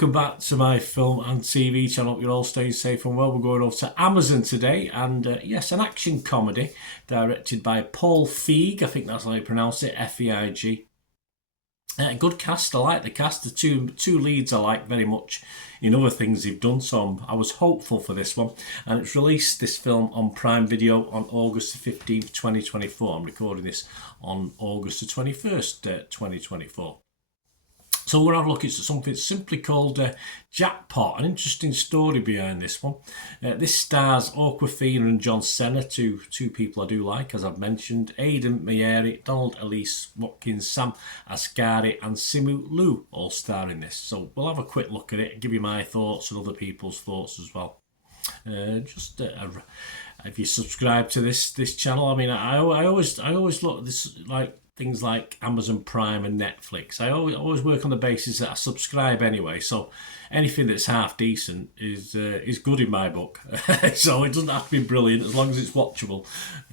welcome back to my film and TV channel. Hope you're all staying safe and well. We're going over to Amazon today, and yes, an action comedy directed by Paul Feig. I think that's how you pronounce it, F-E-I-G. Good cast. I like the cast. The two leads I like very much in other things they've done, so I was hopeful for this one. And it's released, this film, on Prime Video on August the 15th, 2024. I'm recording this on August the 21st, 2024. So we're going to have a look at something simply called Jackpot, an interesting story behind this one. This stars Awkwafina and Cena, two people I do like, as I've mentioned. Aidan Mayeri, Donald Elise Watkins, Sam Asghari and Simu Liu all star in this. So we'll have a quick look at it and give you my thoughts and other people's thoughts as well. If you subscribe to this channel, I mean, I always look at this like things like Amazon Prime and Netflix. I always work on the basis that I subscribe anyway, so anything that's half decent is good in my book. So it doesn't have to be brilliant as long as it's watchable.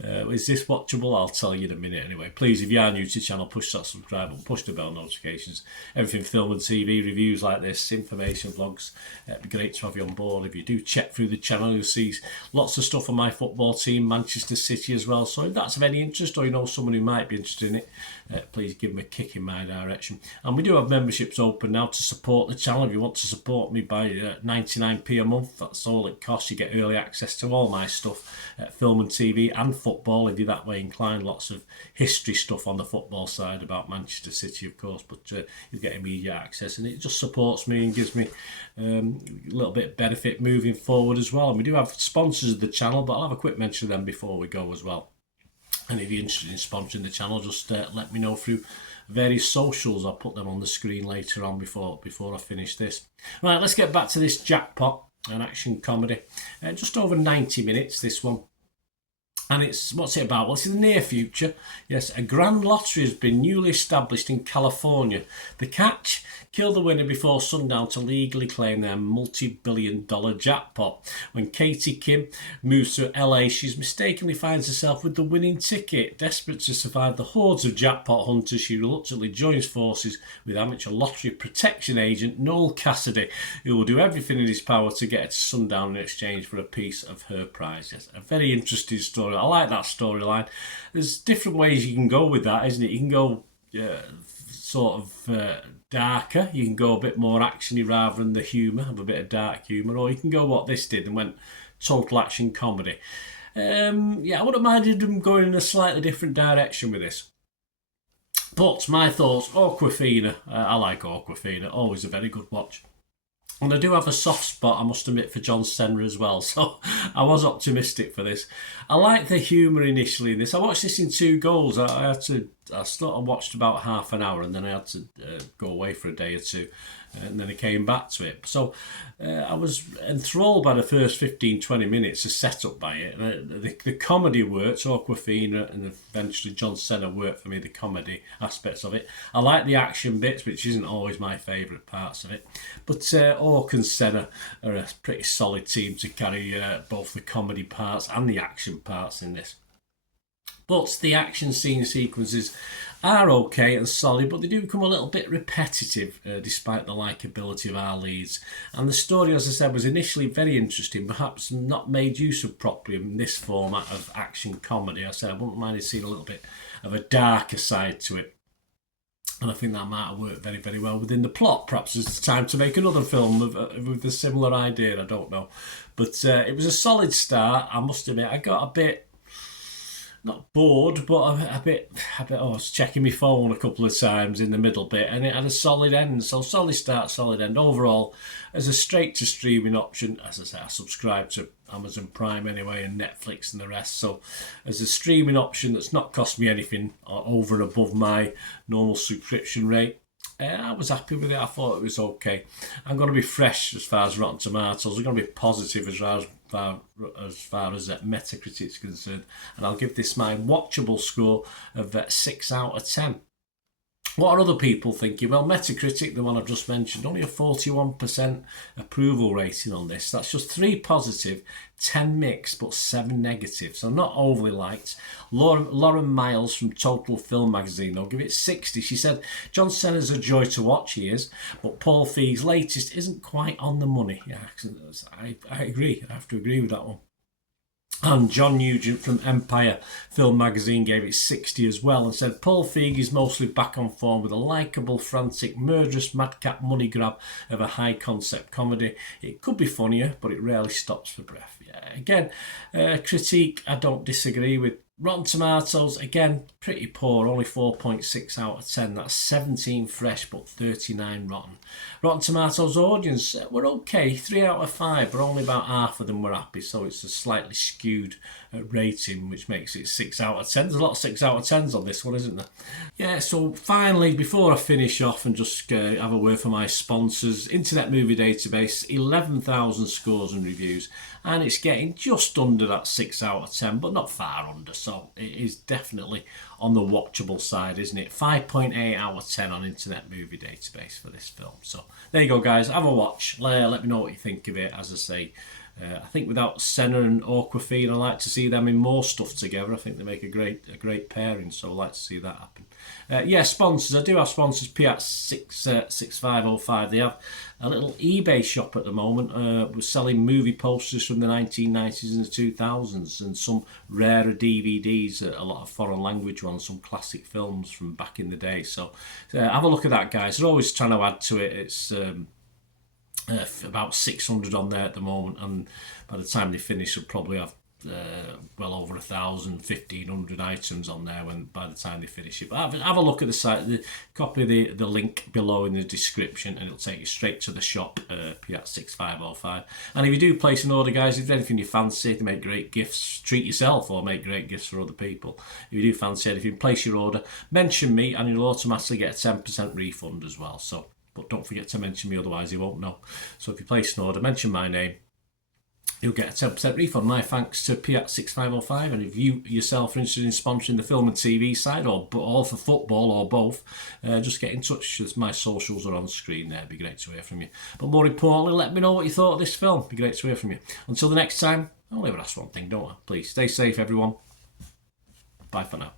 Is this watchable? I'll tell you in a minute anyway. Please, if you are new to the channel, push that subscribe button, push the bell notifications. Everything film and TV, reviews like this, information vlogs. It'd be great to have you on board. If you do check through the channel, you'll see lots of stuff on my football team, Manchester City as well. So if that's of any interest, or you know someone who might be interested in it, please give them a kick in my direction. And we do have memberships open now to support the channel. If you want to support me by 99p a month, that's all it costs. You get early access to all my stuff, film and TV and football if you're that way inclined. Lots of history stuff on the football side about Manchester City, of course, but you get immediate access, and it just supports me and gives me a little bit of benefit moving forward as well. And we do have sponsors of the channel, but I'll have a quick mention of them before we go as well. And if you're interested in sponsoring the channel, just let me know through various socials. I'll put them on the screen later on before I finish this. Right, let's get back to this Jackpot, an action comedy. Just over 90 minutes, this one. And what's it about? Well, it's in the near future. Yes, a grand lottery has been newly established in California. The catch? Kill the winner before sundown to legally claim their multi-billion-dollar jackpot. When Katie Kim moves to LA, she mistakenly finds herself with the winning ticket. Desperate to survive the hordes of jackpot hunters, she reluctantly joins forces with amateur lottery protection agent Noel Cassidy, who will do everything in his power to get her to sundown in exchange for a piece of her prize. Yes, a very interesting story. I like that storyline. There's different ways you can go with that, isn't it? You can go sort of darker. You can go a bit more actiony rather than the humour, have a bit of dark humour, or you can go what this did and went total action comedy. Yeah, I wouldn't mind them going in a slightly different direction with this. But my thoughts, Awkwafina. I like Awkwafina. Always a very good watch. And I do have a soft spot, I must admit, for Cena as well, so I was optimistic for this. I liked the humour initially in this. I watched this in two goes. I watched about half an hour, and then I had to go away for a day or two, and then I came back to it. So I was enthralled by the first 15-20 minutes as set up by it. The comedy worked. Awkwafina and eventually Cena worked for me, the comedy aspects of it. I like the action bits, which isn't always my favourite parts of it. But Awk and Cena are a pretty solid team to carry both the comedy parts and the action parts in this. But the action scene sequences are okay and solid, but they do become a little bit repetitive despite the likability of our leads. And the story, as I said, was initially very interesting, perhaps not made use of properly in this format of action comedy. I said I wouldn't mind seeing a little bit of a darker side to it. And I think that might have worked very, very well within the plot. Perhaps it's time to make another film with a similar idea, I don't know. But it was a solid start, I must admit. I got a bit, not bored, but a bit. I was checking my phone a couple of times in the middle bit, and it had a solid end. So solid start, solid end. Overall, as a straight to streaming option, as I say, I subscribe to Amazon Prime anyway, and Netflix and the rest. So as a streaming option that's not cost me anything over and above my normal subscription rate, I was happy with it. I thought it was okay. I'm going to be fresh as far as Rotten Tomatoes. I'm going to be positive as far as Metacritic is concerned, and I'll give this my watchable score of 6 out of 10. What are other people thinking? Well, Metacritic, the one I've just mentioned, only a 41% approval rating on this. That's just 3 positive, 10 mixed, but 7 negative. So not overly liked. Lauren Miles from Total Film Magazine, they'll give it 60. She said, John Cena's a joy to watch, he is, but Paul Feig's latest isn't quite on the money. Yeah, I agree. I have to agree with that one. And John Nugent from Empire Film Magazine gave it 60 as well and said Paul Feig is mostly back on form with a likeable, frantic, murderous, madcap money grab of a high concept comedy. It could be funnier, but it rarely stops for breath. Yeah, again, critique I don't disagree with. Rotten Tomatoes, again, pretty poor, only 4.6 out of 10. That's 17 fresh, but 39 rotten. Rotten Tomatoes audience, we're okay, 3 out of 5, but only about half of them were happy, so it's a slightly skewed rating, which makes it 6 out of 10. There's a lot of 6 out of 10s on this one, isn't there? Yeah, so finally, before I finish off and just have a word for my sponsors, Internet Movie Database, 11,000 scores and reviews, and it's getting just under that 6 out of 10, but not far under, so it is definitely on the watchable side, isn't it? 5.8 out of 10 on Internet Movie Database for this film. So there you go, guys. Have a watch. Let me know what you think of it. As I say, I think without Cena and Awkwafina, I like to see them in more stuff together. I think they make a great pairing, so I'd like to see that happen. Yeah, sponsors. I do have sponsors. Piat 6505. They have a little eBay shop at the moment. We're selling movie posters from the 1990s and the 2000s, and some rarer DVDs, a lot of foreign language ones, some classic films from back in the day. So have a look at that, guys. They're always trying to add to it. It's about 600 on there at the moment, and by the time they finish, they'll probably have well over 1,000, 1,500 items on there by the time they finish it. But have a look at the site, copy the link below in the description, and it'll take you straight to the shop, Piat 6505. And if you do place an order, guys, if there's anything you fancy to make great gifts, treat yourself or make great gifts for other people, if you do fancy anything, place your order, mention me, and you'll automatically get a 10% refund as well. So, but don't forget to mention me, otherwise you won't know. So if you place an order, mention my name, you'll get a 10% refund. My thanks to Piat 6505. And if you yourself are interested in sponsoring the film and TV side, or for football, or both, just get in touch. My socials are on screen there. It'd be great to hear from you. But more importantly, let me know what you thought of this film. It'd be great to hear from you. Until the next time, I'll never ask one thing, don't I? Please stay safe, everyone. Bye for now.